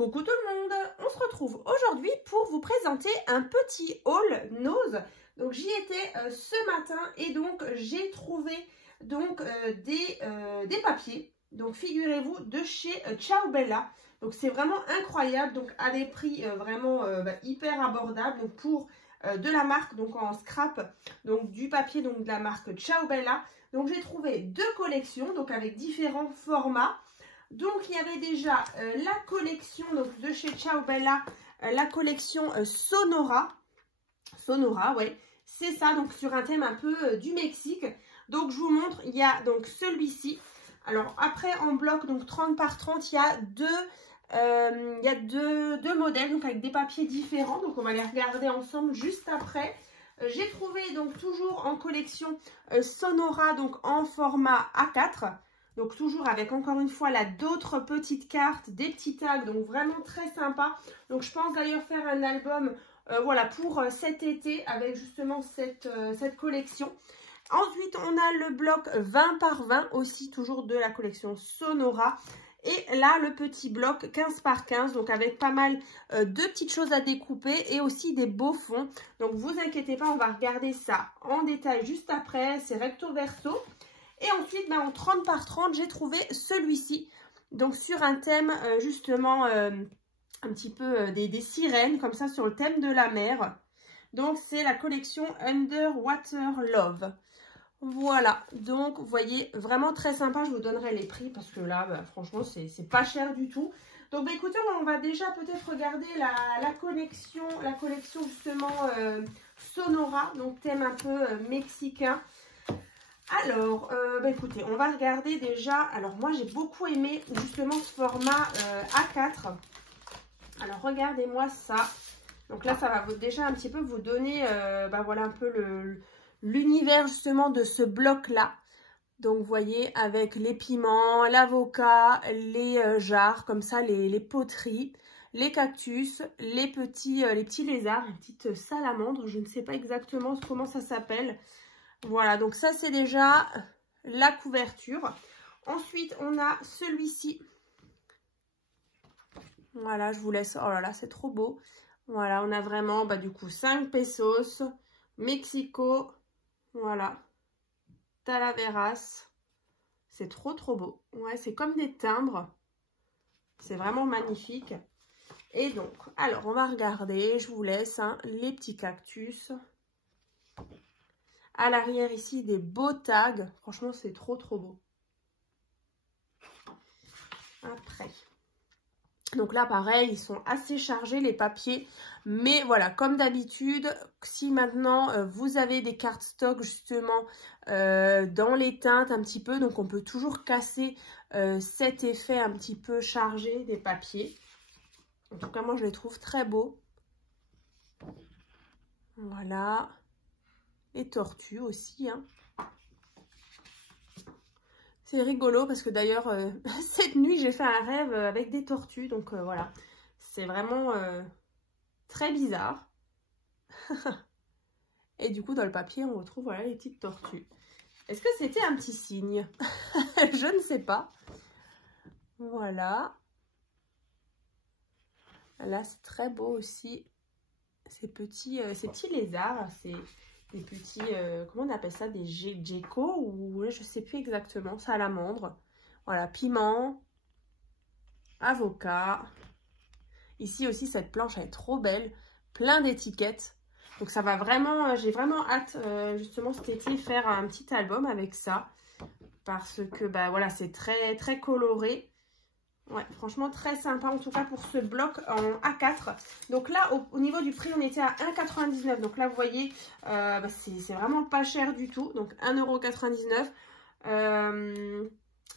Coucou tout le monde, on se retrouve aujourd'hui pour vous présenter un petit haul Nose. Donc j'y étais ce matin et donc j'ai trouvé donc des papiers. Donc figurez-vous de chez Ciao Bella. Donc c'est vraiment incroyable, donc à des prix vraiment hyper abordables. Donc pour de la marque donc en scrap, donc du papier donc de la marque Ciao Bella. Donc j'ai trouvé deux collections donc avec différents formats. Donc, il y avait déjà la collection donc, de chez Ciao Bella, la collection Sonora. Sonora, ouais, c'est ça, donc sur un thème un peu du Mexique. Donc, je vous montre, il y a donc celui-ci. Alors, après, en bloc, donc 30 par 30, il y a deux modèles, donc avec des papiers différents. Donc, on va les regarder ensemble juste après. J'ai trouvé donc toujours en collection Sonora, donc en format A4. Donc toujours avec encore une fois là d'autres petites cartes, des petits tags, donc vraiment très sympa. Donc je pense d'ailleurs faire un album voilà pour cet été avec justement cette collection. Ensuite on a le bloc 20 par 20 aussi toujours de la collection Sonora. Et là le petit bloc 15 par 15 donc avec pas mal de petites choses à découper et aussi des beaux fonds. Donc vous inquiétez pas, on va regarder ça en détail juste après, c'est recto verso. Et ensuite, en 30 par 30, j'ai trouvé celui-ci. Donc, sur un thème, justement, un petit peu des sirènes, comme ça, sur le thème de la mer. Donc, c'est la collection Underwater Love. Voilà. Donc, vous voyez, vraiment très sympa. Je vous donnerai les prix parce que là, franchement, c'est pas cher du tout. Donc, écoutez, on va déjà peut-être regarder la collection justement, Sonora. Donc, thème un peu mexicain. Alors, écoutez, on va regarder déjà. Alors, moi, j'ai beaucoup aimé justement ce format A4. Alors, regardez-moi ça. Donc là, ça va déjà un petit peu vous donner, voilà, un peu l'univers justement de ce bloc-là. Donc, vous voyez, avec les piments, l'avocat, les jarres, comme ça, les poteries, les cactus, les petits lézards, une petite salamandre. Je ne sais pas exactement comment ça s'appelle. Voilà, donc ça c'est déjà la couverture. Ensuite, on a celui-ci. Voilà, je vous laisse. Oh là là, c'est trop beau. Voilà, on a vraiment, du coup, 5 pesos, Mexico, voilà, Talaveras. C'est trop beau. Ouais, c'est comme des timbres. C'est vraiment magnifique. Et donc, alors, on va regarder, je vous laisse, les petits cactus. À l'arrière ici, des beaux tags. Franchement, c'est trop beau. Après. Donc là, pareil, ils sont assez chargés, les papiers. Mais voilà, comme d'habitude, si maintenant, vous avez des cartes stock, justement, dans les teintes un petit peu. Donc, on peut toujours casser cet effet un petit peu chargé des papiers. En tout cas, moi, je les trouve très beaux. Voilà. Les tortues aussi, C'est rigolo parce que d'ailleurs, cette nuit, j'ai fait un rêve avec des tortues. Donc voilà, c'est vraiment très bizarre. Et du coup, dans le papier, on retrouve voilà, les petites tortues. Est-ce que c'était un petit signe? Je ne sais pas. Voilà. Là, c'est très beau aussi. Ces petits lézards, c'est... des petits, comment on appelle ça, des geckos ou je sais plus exactement, salamandre. Voilà, piment, avocat. Ici aussi, cette planche, elle est trop belle, plein d'étiquettes. Donc ça va vraiment, j'ai vraiment hâte, justement cet été, faire un petit album avec ça. Parce que, voilà, c'est très coloré. Ouais, franchement, très sympa, en tout cas, pour ce bloc en A4. Donc là, au niveau du prix, on était à 1,99 €. Donc là, vous voyez, c'est vraiment pas cher du tout. Donc 1,99 €.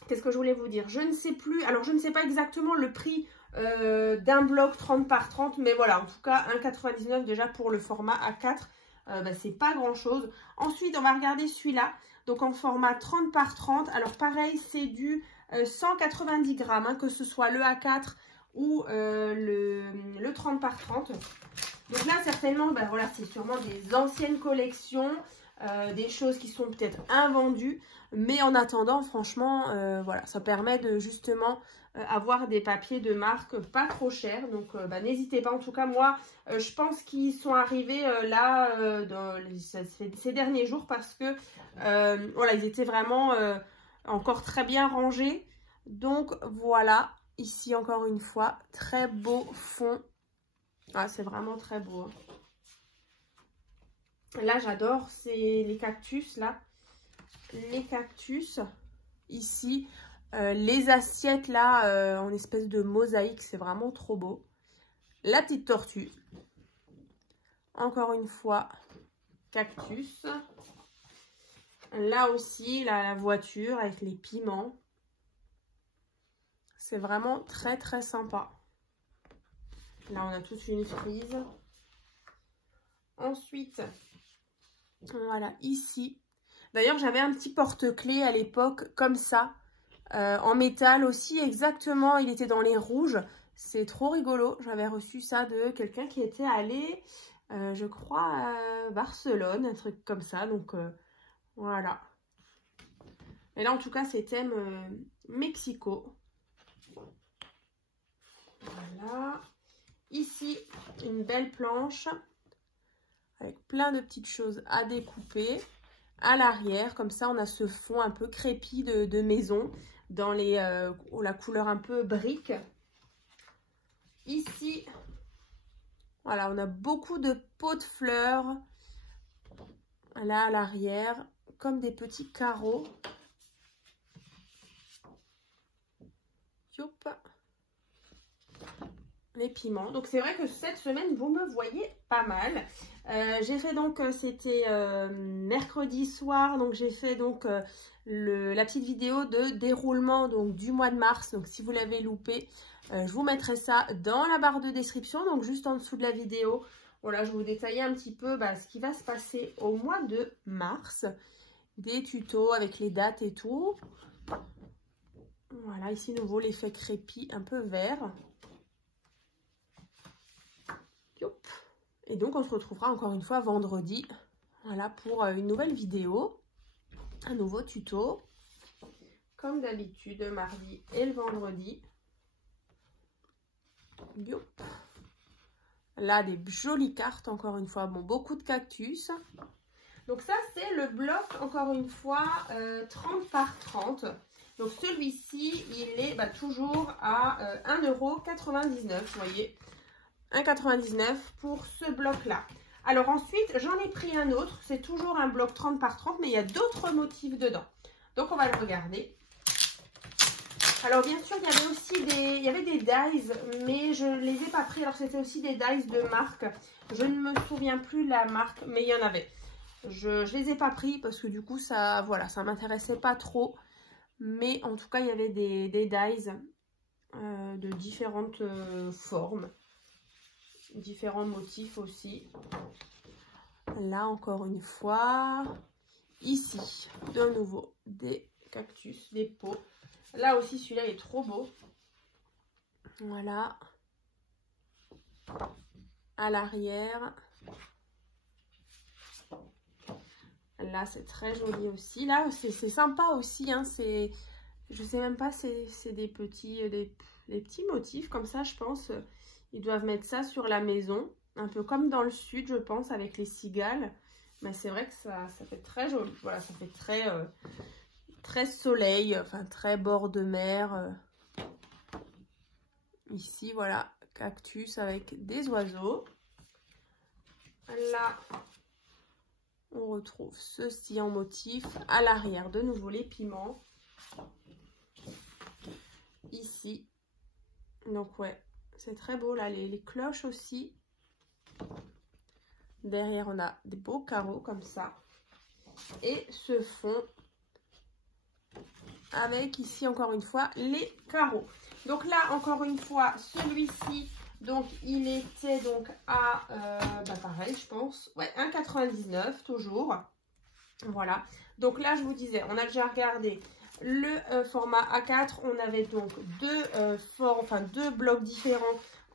Qu'est-ce que je voulais vous dire? Je ne sais plus. Alors, je ne sais pas exactement le prix d'un bloc 30 par 30. Mais voilà, en tout cas, 1,99 € déjà pour le format A4. C'est pas grand-chose. Ensuite, on va regarder celui-là. Donc, en format 30 par 30. Alors, pareil, c'est du 190 grammes, que ce soit le A4 ou le 30 par 30. Donc là, certainement, voilà, c'est sûrement des anciennes collections, des choses qui sont peut-être invendues. Mais en attendant, franchement, voilà, ça permet de justement avoir des papiers de marque pas trop chers. Donc n'hésitez pas. En tout cas, moi, je pense qu'ils sont arrivés là dans ces derniers jours parce que voilà, ils étaient vraiment encore très bien rangés. Donc voilà, ici encore une fois, très beau fond. Ah, c'est vraiment très beau. Hein. Là, j'adore, c'est les cactus, là. Les cactus, ici. Les assiettes, là, en espèce de mosaïque, c'est vraiment trop beau. La petite tortue. Encore une fois, cactus. Là aussi, la voiture avec les piments. C'est vraiment très, très sympa. Là, on a toute une frise. Ensuite... Voilà, ici. D'ailleurs, j'avais un petit porte-clés à l'époque, comme ça, en métal aussi, exactement. Il était dans les rouges. C'est trop rigolo. J'avais reçu ça de quelqu'un qui était allé, je crois, à Barcelone, un truc comme ça. Donc, voilà. Et là, en tout cas, c'est thème Mexico. Voilà. Ici, une belle planche. Avec plein de petites choses à découper à l'arrière. Comme ça, on a ce fond un peu crépi de maison dans la couleur un peu brique. Ici, voilà, on a beaucoup de pots de fleurs. Là, à l'arrière, comme des petits carreaux. Youp. Les piments. Donc c'est vrai que cette semaine vous me voyez pas mal. J'ai fait donc c'était mercredi soir, donc j'ai fait donc la petite vidéo de déroulement donc du mois de mars. Donc si vous l'avez loupé, je vous mettrai ça dans la barre de description, donc juste en dessous de la vidéo. Voilà, je vais vous détailler un petit peu ce qui va se passer au mois de mars, des tutos avec les dates et tout. Voilà, ici nouveau l'effet crépi un peu vert. Et donc, on se retrouvera encore une fois vendredi, voilà, pour une nouvelle vidéo, un nouveau tuto, comme d'habitude, mardi et le vendredi. Youp. Là, des jolies cartes, encore une fois, bon, beaucoup de cactus. Donc ça, c'est le bloc, encore une fois, 30 par 30. Donc celui-ci, il est toujours à 1,99 €, vous voyez. 1,99 € pour ce bloc-là. Alors ensuite, j'en ai pris un autre. C'est toujours un bloc 30 par 30, mais il y a d'autres motifs dedans. Donc, on va le regarder. Alors, bien sûr, il y avait aussi il y avait des dies, mais je ne les ai pas pris. Alors, c'était aussi des dies de marque. Je ne me souviens plus de la marque, mais il y en avait. Je ne les ai pas pris parce que du coup, ça ne m'intéressait pas trop. Mais en tout cas, il y avait des dies de différentes formes. Différents motifs aussi. Là, encore une fois. Ici, de nouveau, des cactus, des pots. Là aussi, celui-là est trop beau. Voilà. À l'arrière. Là, c'est très joli aussi. Là, c'est sympa aussi. Hein, je sais même pas, c'est des petits motifs comme ça, je pense. Ils doivent mettre ça sur la maison, un peu comme dans le sud, je pense, avec les cigales. Mais c'est vrai que ça fait très joli. Voilà, ça fait très soleil, enfin très bord de mer. Ici, voilà, cactus avec des oiseaux. Là, on retrouve ceci en motif. À l'arrière, de nouveau, les piments. Ici. Donc, ouais. C'est très beau là, les cloches aussi. Derrière, on a des beaux carreaux comme ça. Et ce fond avec ici, encore une fois, les carreaux. Donc là, encore une fois, celui-ci, donc il était donc à, pareil, je pense, ouais, 1,99 € toujours. Voilà. Donc là, je vous disais, on a déjà regardé le format A4, on avait donc deux blocs différents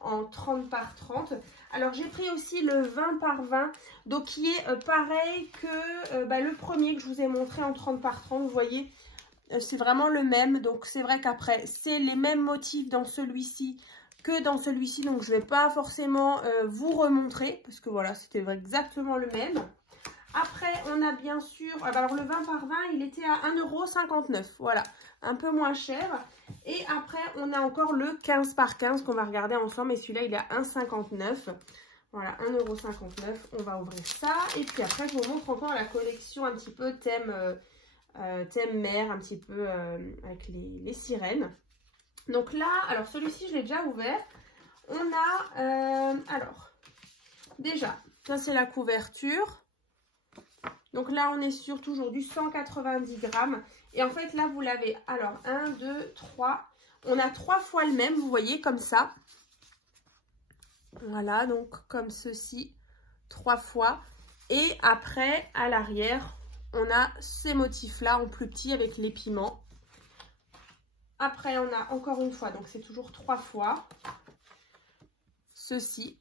en 30 par 30. Alors j'ai pris aussi le 20 par 20, donc qui est pareil que le premier que je vous ai montré en 30 par 30. Vous voyez, c'est vraiment le même. Donc c'est vrai qu'après, c'est les mêmes motifs dans celui-ci que dans celui-ci. Donc je ne vais pas forcément vous remontrer parce que voilà, c'était exactement le même. Après, on a bien sûr, alors le 20 par 20, il était à 1,59 €. Voilà, un peu moins cher. Et après, on a encore le 15 par 15 qu'on va regarder ensemble. Et celui-là, il est à 1,59 €. Voilà, 1,59 €. On va ouvrir ça. Et puis après, je vous montre encore la collection un petit peu thème mer, un petit peu avec les sirènes. Donc là, alors celui-ci, je l'ai déjà ouvert. On a, alors, déjà, ça c'est la couverture. Donc là, on est sur toujours du 190 grammes. Et en fait, là, vous l'avez. Alors, 1, 2, 3. On a 3 fois le même, vous voyez, comme ça. Voilà, donc comme ceci, 3 fois. Et après, à l'arrière, on a ces motifs-là en plus petit avec les piments. Après, on a encore une fois, donc c'est toujours 3 fois. Ceci,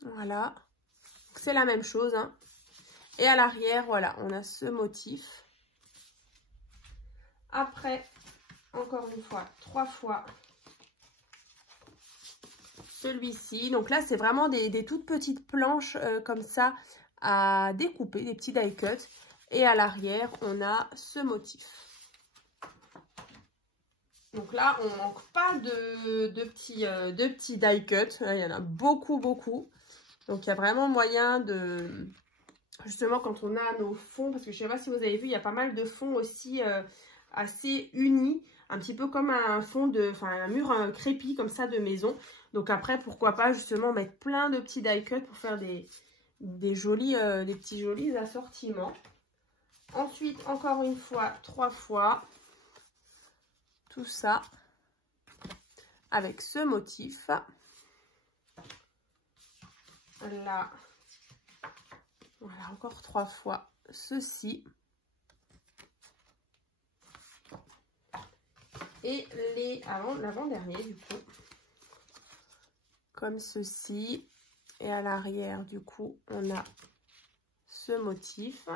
voilà. C'est la même chose, hein. Et à l'arrière, voilà, on a ce motif. Après, encore une fois, 3 fois celui-ci. Donc là, c'est vraiment des toutes petites planches comme ça à découper, des petits die cuts. Et à l'arrière, on a ce motif. Donc là, on ne manque pas de petits die cuts. Là, il y en a beaucoup, beaucoup. Donc, il y a vraiment moyen de... Justement, quand on a nos fonds, parce que je ne sais pas si vous avez vu, il y a pas mal de fonds aussi assez unis, un petit peu comme un fond de, enfin un mur crépi comme ça de maison. Donc après, pourquoi pas justement mettre plein de petits die cuts pour faire des petits jolis assortiments. Ensuite, encore une fois, 3 fois, tout ça avec ce motif. Là. Voilà, encore 3 fois ceci. Et l'avant-dernier, du coup, comme ceci. Et à l'arrière, du coup, on a ce motif.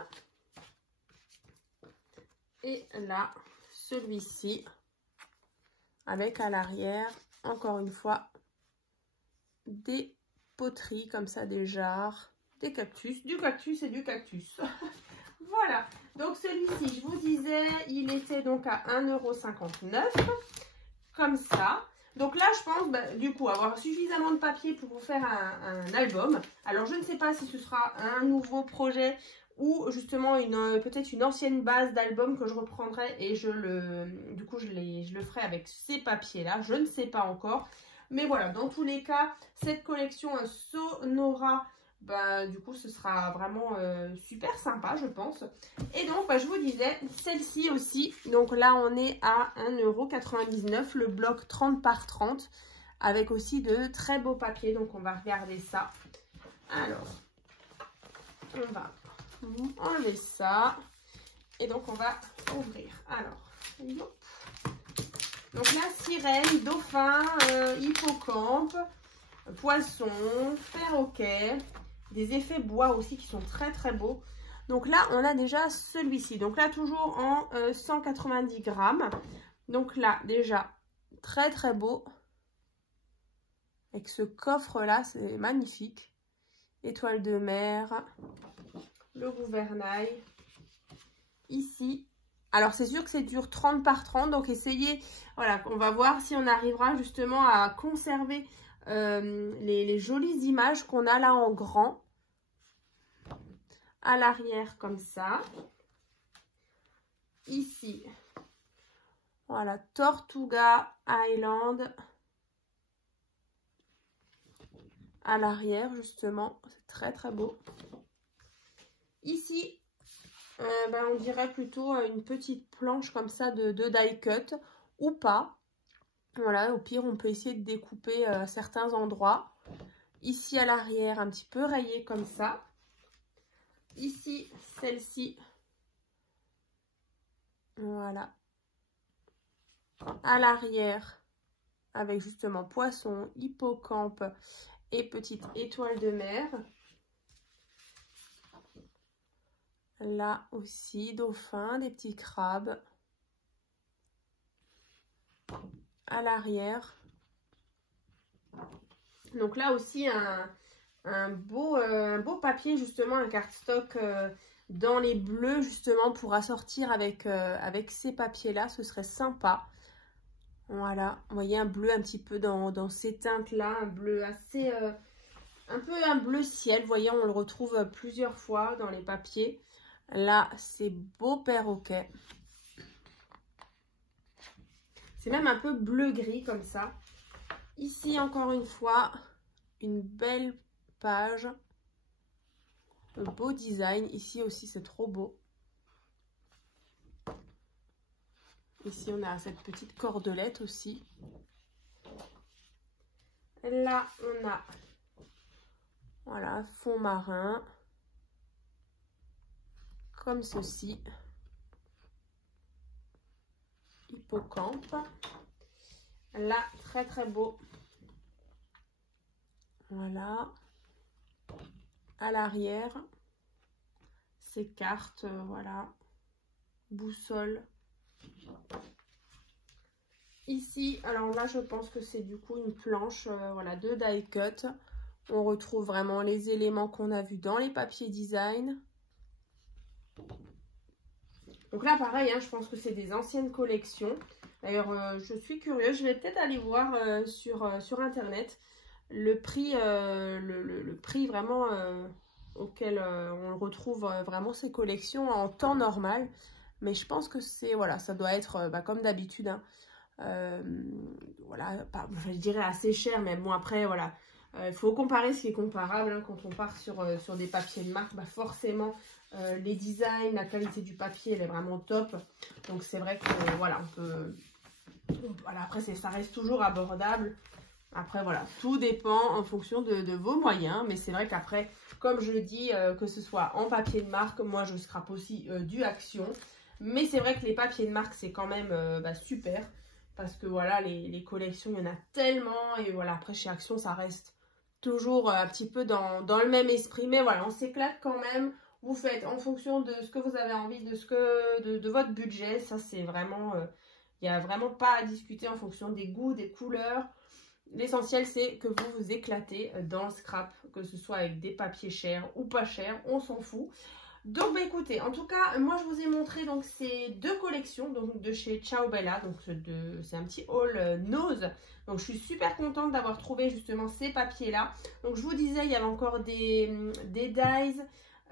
Et là, celui-ci, avec à l'arrière, encore une fois, des poteries, comme ça, des jarres. Des cactus, du cactus et du cactus. Voilà, donc celui-ci, je vous disais, il était donc à 1,59 €, comme ça. Donc là, je pense, du coup, avoir suffisamment de papier pour vous faire un album. Alors, je ne sais pas si ce sera un nouveau projet ou justement peut-être une ancienne base d'album que je reprendrai et je le ferai avec ces papiers-là. Je ne sais pas encore. Mais voilà, dans tous les cas, cette collection Sonora... du coup, ce sera vraiment super sympa, je pense. Et donc, je vous disais, celle-ci aussi. Donc là, on est à 1,99 €, le bloc 30 par 30, avec aussi de très beaux papiers. Donc, on va regarder ça. Alors, on va enlever ça. Et donc, on va ouvrir. Alors, donc là, sirène, dauphin, hippocampe, poisson, perroquet. Des effets bois aussi qui sont très très beaux. Donc là, on a déjà celui-ci. Donc là, toujours en 190 grammes. Donc là, déjà, très très beau. Avec ce coffre-là, c'est magnifique. Étoile de mer. Le gouvernail. Ici. Alors, c'est sûr que c'est dur 30 par 30. Donc, essayez. Voilà, on va voir si on arrivera justement à conserver les jolies images qu'on a là en grand. À l'arrière comme ça. Ici, voilà, Tortuga Island. À l'arrière justement, c'est très très beau. Ici, on dirait plutôt une petite planche comme ça de die cut ou pas. Voilà, au pire on peut essayer de découper à certains endroits. Ici à l'arrière, un petit peu rayé comme ça. Ici, celle-ci, voilà, à l'arrière, avec justement poisson, hippocampe et petite étoile de mer. Là aussi, dauphin, des petits crabes. à l'arrière. Donc là aussi un beau papier, justement, un cardstock dans les bleus, justement, pour assortir avec ces papiers-là. Ce serait sympa. Voilà, vous voyez un bleu un petit peu dans ces teintes-là, un bleu assez... un peu un bleu ciel, vous voyez, on le retrouve plusieurs fois dans les papiers. Là, c'est beau perroquet. C'est même un peu bleu-gris comme ça. Ici, encore une fois, une belle page. Un beau design. Ici aussi, c'est trop beau. Ici, on a cette petite cordelette aussi. Là, on a, voilà, fond marin. Comme ceci. Hippocampe. Là, très très beau. Voilà. À l'arrière, ces cartes, voilà. Boussole. Ici, alors là, je pense que c'est du coup une planche, voilà, de die cut. On retrouve vraiment les éléments qu'on a vus dans les papiers design. Donc là, pareil, hein, je pense que c'est des anciennes collections. D'ailleurs, je suis curieuse. Je vais peut-être aller voir sur Internet le prix, le prix vraiment auquel on retrouve vraiment ces collections en temps normal. Mais je pense que c'est, voilà, ça doit être comme d'habitude. Hein, voilà, pas, je dirais assez cher, mais bon, après, voilà. Il faut comparer ce qui est comparable. Hein, quand on part sur des papiers de marque, forcément... les designs, la qualité du papier, elle est vraiment top. Donc c'est vrai que voilà, on peut... Voilà, après, ça reste toujours abordable. Après, voilà, tout dépend en fonction de vos moyens. Mais c'est vrai qu'après, comme je dis, que ce soit en papier de marque, moi, je scrape aussi du Action. Mais c'est vrai que les papiers de marque, c'est quand même super. Parce que voilà, les collections, il y en a tellement. Et voilà, après, chez Action, ça reste toujours un petit peu dans le même esprit. Mais voilà, on s'éclate quand même. Vous faites en fonction de ce que vous avez envie, de votre budget. Ça, c'est vraiment... il n'y a vraiment pas à discuter en fonction des goûts, des couleurs. L'essentiel, c'est que vous vous éclatez dans le scrap, que ce soit avec des papiers chers ou pas chers, on s'en fout. Donc, écoutez, en tout cas, moi, je vous ai montré donc ces deux collections donc de chez Ciao Bella. Donc, c'est un petit haul nose. Donc, je suis super contente d'avoir trouvé justement ces papiers-là. Donc, je vous disais, il y avait encore des dies.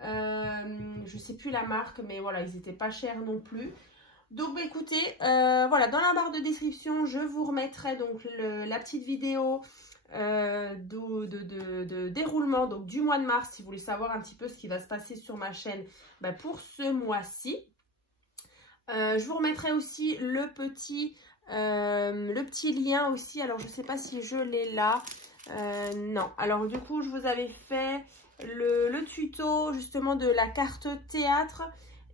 Je sais plus la marque, mais voilà, ils n'étaient pas chers non plus. Donc écoutez, voilà, dans la barre de description, je vous remettrai donc la petite vidéo de déroulement donc du mois de mars, si vous voulez savoir un petit peu ce qui va se passer sur ma chaîne pour ce mois-ci. Je vous remettrai aussi le petit lien aussi. Alors je sais pas si je l'ai là. Non, alors du coup je vous avais fait le tuto justement de la carte théâtre.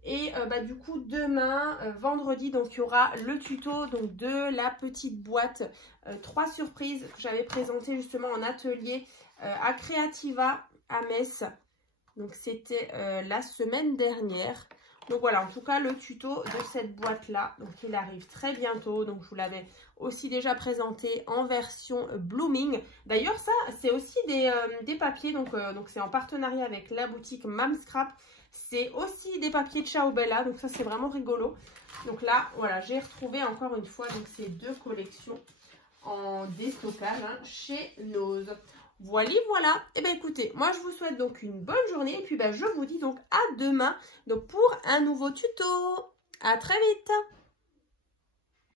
Et du coup demain, vendredi, donc il y aura le tuto donc, de la petite boîte 3 surprises que j'avais présentée justement en atelier à Creativa à Metz. Donc c'était la semaine dernière. Donc voilà, en tout cas le tuto de cette boîte là, donc il arrive très bientôt. Donc je vous l'avais aussi déjà présenté en version blooming. D'ailleurs ça c'est aussi des papiers, donc c'est en partenariat avec la boutique Mamscrap. C'est aussi des papiers de Ciao Bella, donc ça c'est vraiment rigolo. Donc là, voilà, j'ai retrouvé encore une fois donc ces deux collections en déstockage chez Nose. Voilà, voilà. Et bien écoutez, moi je vous souhaite donc une bonne journée et puis je vous dis donc à demain donc pour un nouveau tuto. À très vite.